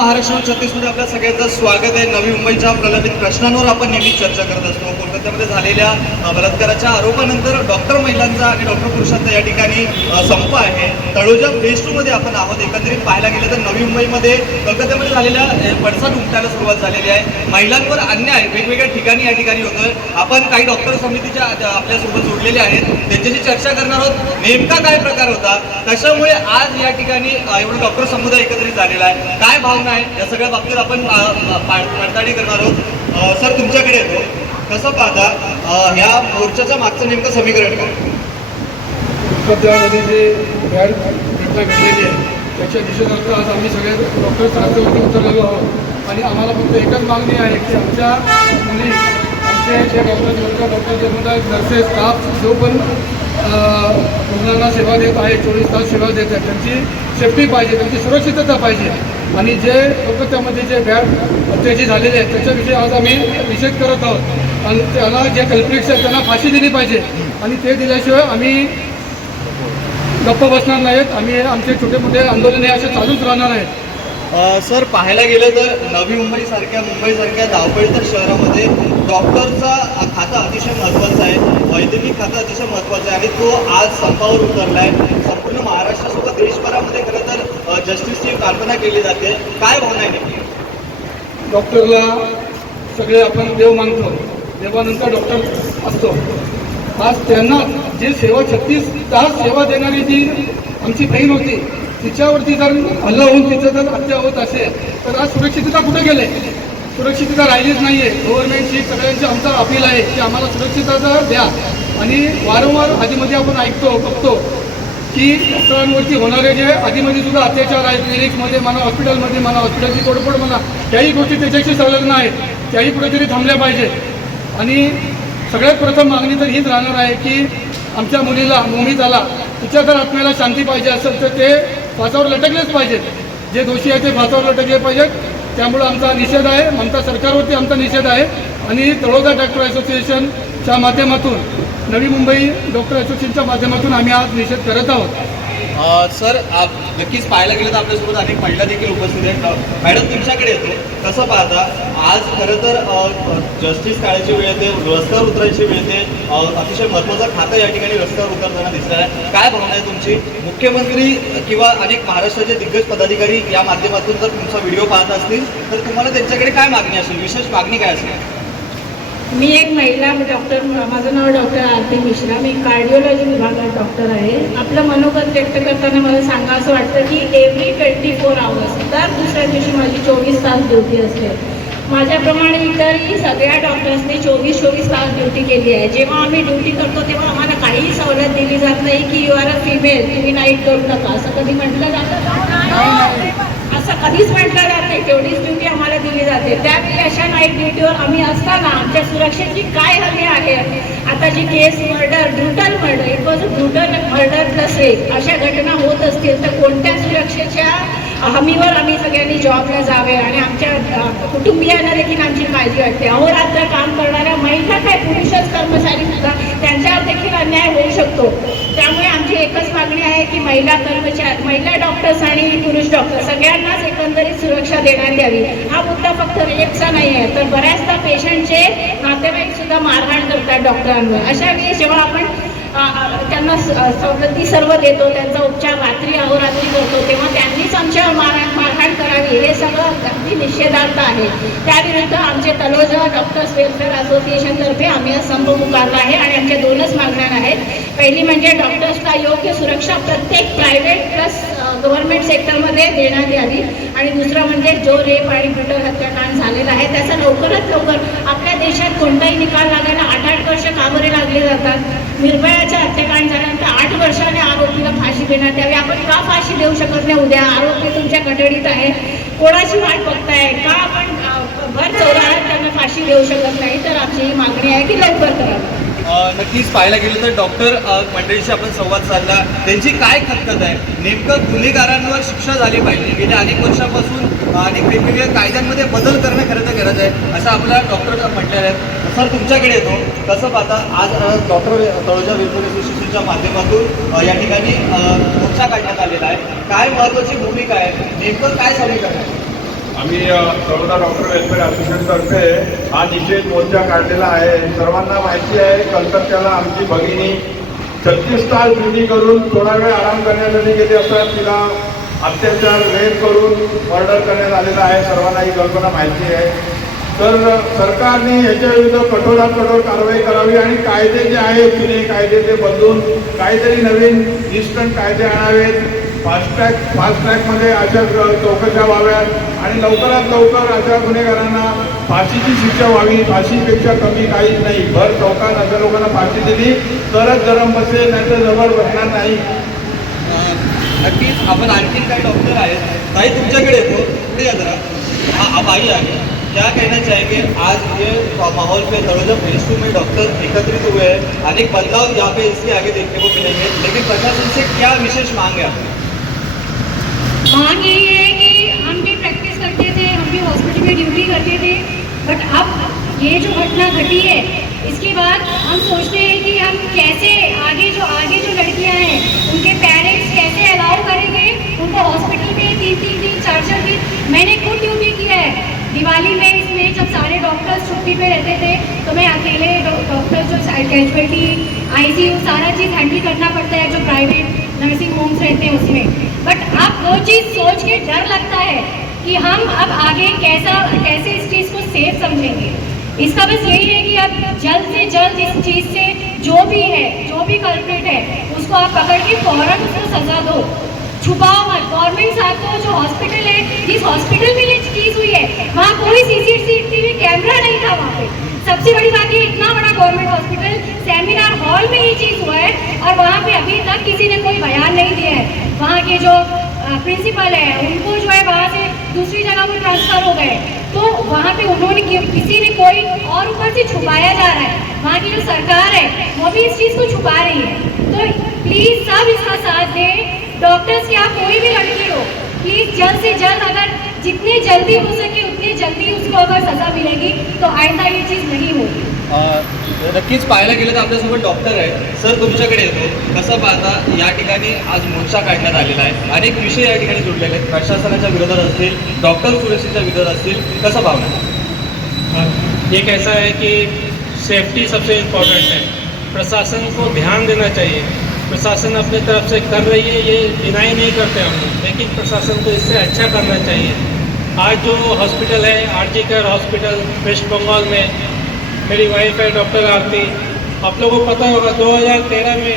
महाराष्ट्र छत्तीसमध्ये आपल्या सगळ्यांचं स्वागत आहे. नवी मुंबईच्या प्रलंबित प्रश्नांवर आपण नेहमी चर्चा करत असतो. कोलकात्यामध्ये झालेल्या बलात्काराच्या आरोपानंतर डॉक्टर महिलांचा आणि डॉक्टर पुरुषांचा या ठिकाणी संप आहे. तळोजा फेज टू मध्ये आपण आहोत. एकंदरीत पाहायला गेलं तर नवी मुंबईमध्ये कोलकात्यामध्ये झालेल्या पडसाद उमटायला सुरुवात झालेली आहे. महिलांवर अन्याय वेगवेगळ्या ठिकाणी या ठिकाणी होतं. आपण काही डॉक्टर समितीच्या आपल्यासोबत जोडलेले आहेत. त्यांच्याशी चर्चा करणार आहोत. नेमका काय प्रकार होता? कशामुळे आज या ठिकाणी एवढं डॉक्टर समुदाय एकत्रित झालेला आहे? काय भावना आहे या सगळ्या बाबतीत आपण पडताळणी करणार आहोत. सर तुमच्याकडे येतो. कसं पाहता ह्या मोर्चाच्या मागचं नेमकं समीकरण काय? उपद्यामध्ये जे बॅड घटना घडलेली आहे त्याच्या निषेधार्थ आज आम्ही सगळे डॉक्टर्स रस्त्यावरती उतरलेलो आहोत. आणि आम्हाला फक्त एकच मागणी आहे की आमच्या मुली आमचे जे डॉक्टर वर्ग डॉक्टर जे नर्सेस स्टाफ जो पण रुग्णांना सेवा देत आहे चोवीस तास सेवा देत आहे त्यांची सेफ्टी पाहिजे त्यांची सुरक्षितता पाहिजे. आणि जे कोलकात्यामध्ये जे बॅड अत्याचे झालेले आहेत त्याच्याविषयी आज आम्ही निषेध करत आहोत. आणि त्याला जे कल्प्रिट्स आहेत त्यांना फाशी दिली पाहिजे. आणि ते दिल्याशिवाय आम्ही गप्प बसणार नाहीत. आम्ही आमचे छोटे मोठे आंदोलन हे असे चालूच राहणार आहेत. सर पाहायला गेलं तर नवी मुंबईसारख्या मुंबईसारख्या धावपळीतर शहरामध्ये डॉक्टरचा खातं अतिशय महत्त्वाचं आहे. वैद्यकीय खातं अतिशय महत्त्वाचं आहे आणि तो आज संपावर उतरला आहे संपूर्ण महाराष्ट्रासोबत देशभरामध्ये खरं तर जस्टिसची कल्पना केली जाते. काय भावना आहे डॉक्टरला सगळे आपण देव मानतो. देवानंतर डॉक्टर असतो. आज त्यांना जी सेवा छत्तीस तास सेवा देणारी जी आमची बहीण होती तिच्यावरती जर हल्ला होऊन तिचं जर हत्या होत असेल तर आज सुरक्षितता कुठे गेले? सुरक्षितता राहिलीच नाही आहे गव्हर्नमेंटची सगळ्यांची आमचा अपील आहे की आम्हाला सुरक्षितता द्या आणि वारंवार आधीमध्ये आपण ऐकतो बघतो की डॉक्टरांवरती होणारे जे आधीमध्ये सुद्धा अत्याचार आहेत क्लिनिक्समध्ये म्हणा हॉस्पिटलमध्ये म्हणा हॉस्पिटलची तोडफोड म्हणा त्याही गोष्टी त्याच्याशी संलग्न आहेत. त्याही कुठेतरी थांबल्या पाहिजे. आणि सगळ्यात प्रथम मागणी तर हीच राहणार आहे की आमच्या मुलीला मोहिताला तिच्या जर आत्म्याला शांती पाहिजे असेल तर ते फासावर लटकलेच पाहिजेत. जे दोषी आहेत ते फासावर लटकले पाहिजेत. त्यामुळं आमचा निषेध आहे. आमचा सरकारवरती आमचा निषेध आहे. आणि तळोदा डॉक्टर असोसिएशनच्या माध्यमातून नवी मुंबई डॉक्टर असोसिएशनच्या माध्यमातून आम्ही आज निषेध करत आहोत. सर आप नक्कीच पाहायला गेलं तर आपल्यासोबत अनेक महिला देखील उपस्थित आहेत. मॅडम तुमच्याकडे येते. कसं पाहता आज खरं तर जस्टिस काळाची वेळ येते रस्त्यावर उतरायची वेळ येते. अतिशय महत्त्वाचं खातं या ठिकाणी रस्त्यावर उतरताना दिसत आहे. काय भावना आहे तुमची? मुख्यमंत्री किंवा अनेक महाराष्ट्राचे दिग्गज पदाधिकारी या माध्यमातून जर तुमचा व्हिडिओ पाहत असतील तर तुम्हाला त्यांच्याकडे काय मागणी असेल? विशेष मागणी काय असेल? मी एक महिला डॉक्टर माझं नाव डॉक्टर आरती मिश्रा. मी कार्डिओलॉजी विभागात डॉक्टर आहे. आपलं मनोगत व्यक्त करताना मला सांगा असं वाटतं की एव्हरी ट्वेंटी फोर आवर्स तर दुसऱ्या दिवशी माझी चोवीस तास ड्युटी असते. माझ्याप्रमाणे इतरही सगळ्या डॉक्टर्सनी चोवीस चोवीस तास ड्युटी केली आहे. जेव्हा आम्ही ड्युटी करतो तेव्हा आम्हाला काहीही सवलत दिली जात नाही की यू आर अ फिमेल तुम्ही नाईट करू नका. असं कधी म्हटलं जातं? असं कधीच म्हटलं जात नाही. तेवढीच ड्युटी आम्हाला दिली जाते. त्यावेळी अशा नाईट ड्युटीवर आम्ही असताना आमच्या सुरक्षेची काय हमी आहे? आता जी case murder brutal murder it was a brutal murder plus rape अशा घटना होत असतील तर कोणत्या सुरक्षेच्या हमीवर आम्ही सगळ्यांनी जॉबला जावे आणि आमच्या कुटुंबियांना देखील आमची काळजी वाटते. अहोरात्र काम करणाऱ्या महिला काय पुरुषच कर्मचारी सुद्धा त्यांच्यावर देखील अन्याय होऊ शकतो. त्यामुळे आमची एकच मागणी आहे की महिला कर्मचारी महिला डॉक्टर्स आणि पुरुष डॉक्टर सगळ्यांनाच एकंदरीत सुरक्षा देण्यात यावी. हा मुद्दा फक्त रेपचा नाही आहे तर बऱ्याचदा पेशंटचे नातेवाईक सुद्धा मारहाण करतात डॉक्टरांवर. अशा वेळी जेव्हा आपण त्यांना सवलती सर्व देतो त्यांचा उपचार रात्री अहोरात्री करतो तेव्हा त्यांनीच आमच्या मारा करावी हे सगळं अगदी निषेधार्थ आहे. त्याविरुद्ध आमचे तलोजा डॉक्टर्स वेलफेअर असोसिएशनतर्फे आम्ही संप पुकारला आहे आणि आमच्या दोनच मागण्या पहिली म्हणजे डॉक्टर्सला योग्य सुरक्षा प्रत्येक प्रायव्हेट प्लस गव्हर्नमेंट सेक्टरमध्ये देण्यात यावी. आणि दुसरं म्हणजे जो रेप आणि ब्रुटल हत्याकांड झालेला आहे त्याचा लवकरात लवकर आपल्या देशात कोणताही निकाल लागायला आठ आठ वर्ष कामरे लागले जातात. निर्भयाच्या हत्याकांड देण्यात यावी आपण का फाशी देऊ शकत नाही? उद्या आरोपी तुमच्या कटडीत आहे. कोणाची वाट बघताय? का आपण भर चौराळ्यात त्यांना फाशी देऊ शकत नाही? तर आमची ही मागणी आहे की लवकर करावी नक्कीच पाहायला गेलं तर डॉक्टर मंडळीशी आपण संवाद साधला. त्यांची काय खतखत आहे? नेमकं गुन्हेगारांवर शिक्षा झाली पाहिजे. गेल्या अनेक वर्षापासून अनेक वेगवेगळ्या कायद्यांमध्ये बदल करणं खरं तर गरज आहे असं आपला डॉक्टर म्हटलेलं आहे. सर तुमच्याकडे येतो. कसं पाहता? आज डॉक्टर तळोजा वेलफेअर असोसिएशनच्या माध्यमातून या ठिकाणी मोर्चा काढण्यात आलेला आहे. काय महत्त्वाची भूमिका आहे? नेमकं काय समीकरण आहे? आम्ही सर्वदा डॉक्टर वेलफेअर असोसिएशनतर्फे हा निषेध मोर्चा काढलेला आहे. सर्वांना माहिती आहे कलकत्त्याला आमची भगिनी छत्तीस तास ड्युटी करून थोडा वेळ आराम करण्यासाठी गेली असतात. तिला अत्याचार रेप करून मर्डर करण्यात आलेला आहे. सर्वांना ही कल्पना माहिती आहे. तर सरकारने याच्याविरुद्ध कठोरात कठोर कारवाई करावी आणि कायदे जे आहेत जुने कायदे ते बदलून काहीतरी नवीन इन्स्टंट कायदे आणावेत फास्टॅग फास्टॅगमध्ये अशा चौकशा व्हाव्यात आणि लवकरात लवकर अशा गुन्हेगारांना फाशीची शिक्षा व्हावी. फाशीपेक्षा कमी काहीच नाही. भर चौकात अशा लोकांना फाशी दिली तरच गरम बसेल नाही तर जवळ बसणार नाही. नक्कीच. आपण आणखी काही डॉक्टर आहेत. काही तुमच्याकडे येतो. पुढे जरा. हा बाई आहे. क्या कहना चाहेंगे? आज ये माहौल पे तड़ोजा फेस टू में डॉक्टर एकत्रित हुए हैं। अनेक बदलाव यहाँ पे इसके आगे देखने को मिलेंगे। लेकिन प्रशासन से क्या विशेष मांग है? मांग यही है कि हम भी प्रैक्टिस करते थे, हम भी हॉस्पिटल में ड्यूटी करते थे। बट अब ये जो घटना घटी है, इसके बाद हम सोचते हैं कि हम कैसे आगे जो आगे जो लड़कियाँ हैं, उनके पेरेंट्स कैसे अलाउ करेंगे? उनको हॉस्पिटल में तीन तीन दिन चार चार दिन मैंने दिवाली में इसमें जब सारे डॉक्टर्स छुट्टी पे रहते थे तो मैं अकेले डॉक्टर जो कैजुअलिटी आईसीयू सारा चीज़ हैंडल करना पड़ता है जो प्राइवेट नर्सिंग होम्स रहते हैं उसमें। बट अब वो चीज़ सोच के डर लगता है कि हम अब आगे कैसा, कैसे इस चीज़ को सेफ़ समझेंगे। इसका बस यही है कि अब जल्द से जल्द इस चीज़ से जो भी है, जो भी कल्प्रिट है, उसको आप पकड़ के फ़ौरन उसको सजा दो। छुपाओ मत। गवर्नमेंट साहब को जो हॉस्पिटल है जिस हॉस्पिटल में ये चीज़ हुई है। वहाँ कोई सीसीटीवी कैमरा नहीं था वहाँ पे। सबसे बड़ी बात ये, इतना बड़ा गवर्नमेंट हॉस्पिटल सेमिनार हॉल में ये चीज़ हुआ है और वहाँ पे अभी तक किसी ने कोई बयान नहीं दिया है। वहाँ के जो प्रिंसिपल है, उनको जो है वहाँ से दूसरी जगह पर ट्रांसफ़र हो गए। तो वहाँ पे उन्होंने किसी ने कोई और ऊपर से छुपाया जा रहा है। वहाँ की जो सरकार है, वो भी इस चीज़ को छुपा रही है। तो प्लीज़ सब इसका साथ दें। डॉक्टर्स क्या कोई भी लड़की हो प्लीज़ जल्द से जल्द अगर जितनी जल्दी हो सके उतनी जल्दी उसको अगर सज़ा मिलेगी तो आइंदा ये चीज़ नहीं होगी। अ, नक्कीच पाहायला गेलं तर आपल्यासोबत डॉक्टर आहे सर तुमच्याकडे येतो. कसं पाहता या ठिकाणी आज मोर्चा काढण्यात आलेला आहे. अनेक विषय या ठिकाणी जुडलेले आहेत. प्रशासनाच्या विरोधात असतील डॉक्टर सुरक्षेच्या विरोधात असतील कसं भावना एक ऐसा है कि सेफ्टी सबसे इम्पोर्टेंट है. प्रशासन को ध्यान देना चाहिए. प्रशासन अपने तरफ़ से कर रही है, ये डिनाई नहीं करते हम लेकिन प्रशासन को इससे अच्छा करना चाहिए। आज जो हॉस्पिटल है आरजी कर हॉस्पिटल वेस्ट बंगाल में, मेरी वाइफ है डॉक्टर आरती। आप लोगों को पता होगा 2013 में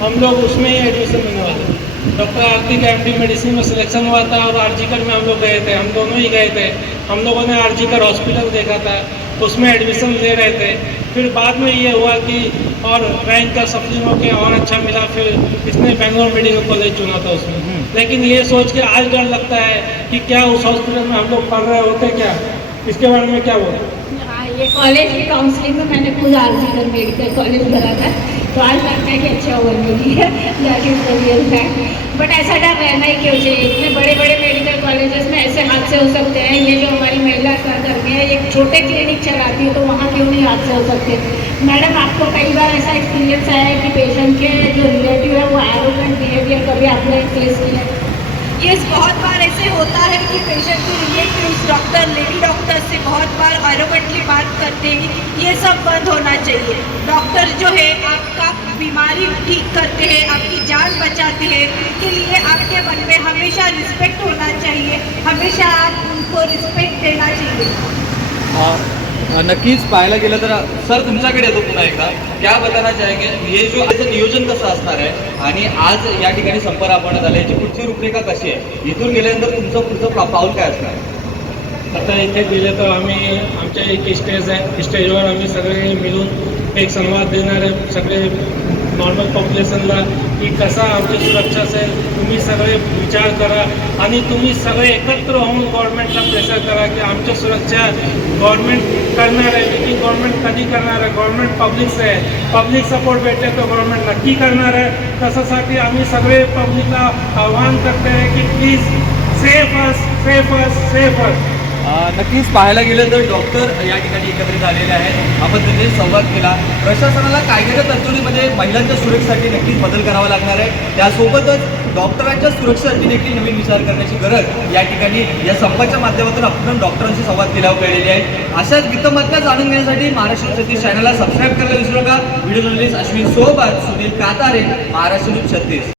हम लोग उसमें ही एडमिशन लेने वाले डॉक्टर आरती का एमडी मेडिसिन में सिलेक्शन हुआ था और आरजीकर में हम लोग गए थे। हम दोनों ही गए थे। हम लोगों ने आरजीकर हॉस्पिटल देखा था। उसमें एडमिशन ले रहे थे। फिर बाद में ये हुआ कि और रैंक का सफलिंग होके और अच्छा मिला फिर इसने बेंगलोर मेडिकल कॉलेज चुना था उसमें लेकिन ये सोच के आज डर लगता है कि क्या उस हॉस्पिटल में हम लोग पढ़ रहे होते क्या? इसके बारे में क्या बोला? हाँ, ये कॉलेज की काउंसलिंग में मैंने खुद आरजीकर मेडिकल कॉलेज बना था। तो आज लगता है कि अच्छा हुआ मेरी that is the real fact but ऐसा डर रहना ही क्यों चाहिए इतने बड़े बड़े मेडिकल कॉलेजेस में ऐसे हादसे हो सकते हैं, ये जो हमारी महिला कर्मी है एक छोटे क्लिनिक चलाती है तो वहाँ क्यों नहीं हादसे हो सकते? मैडम, आपको कई बार ऐसा एक्सपीरियंस आया है कि पेशेंट के जो रिलेटिव है, वो एरोगेंट बिहेवियर कभी आपने फेस किया? ये बहुत बार ऐसे होता है कि पेशेंट बहुत बात करते हैं ये सब बंद होना चाहिए। डॉक्टर जो है आपका बीमारी ठीक करते हैं आपकी जान बचाते हैं इसके लिए आपके मन में हमेशा रिस्पेक्ट होना चाहिए हमेशा आप उनको रिस्पेक्ट देना चाहिए। नक्कीच पाहायला गेलं तर सर तुमच्याकडे येतो पुन्हा एकदा। क्या बताना चाहेंगे हे जो याचं नियोजन कसं असणार आहे आणि आज या ठिकाणी संपर्क आपण झाला याची पुढची रूपरेखा कशी आहे? इथून गेल्यानंतर तुमचं पुढचं पाऊल काय असणार? आहे? आता इथे दिले तर आम्ही आमच्या एक स्टेज आहे. स्टेजवर आम्ही सगळे मिळून एक संवाद देणार आहे सगळे नॉर्मल पॉप्युलेशनला की कसा आमची सुरक्षा असेल तुम्ही सगळे विचार करा आणि तुम्ही सगळे एकत्र होऊन गव्हर्नमेंटला प्रेशर करा की आमची सुरक्षा गव्हर्नमेंट करणार आहे की गव्हर्नमेंट कधी करणार आहे गव्हर्नमेंट पब्लिकचं आहे. पब्लिक सपोर्ट भेटले तर गव्हर्नमेंट नक्की करणार आहे. तशासाठी आम्ही सगळे पब्लिकला आव्हान करते आहे की please safe us safe us safe us नक्कीच पाहायला गेलं तर डॉक्टर या ठिकाणी एकत्रित आलेले आहेत. आपण त्यांनी संवाद केला. प्रशासनाला कायद्याच्या तरतुदीमध्ये महिलांच्या सुरक्षेसाठी नक्कीच बदल करावा लागणार आहे. त्यासोबतच डॉक्टरांच्या सुरक्षेसाठी देखील नवीन विचार करण्याची गरज या ठिकाणी या संपाच्या माध्यमातून आपण डॉक्टरांशी संवाद केल्यावर कळलेली आहे. अशाच वित्तमत्ता जाणून घेण्यासाठी महाराष्ट्र छत्तीस चॅनलला सबस्क्राईब करायला विसरू नका. व्हिडिओ जर्नलिस्ट अश्विन सोबत सुनील कातारे महाराष्ट्र न्यूज छत्तीस.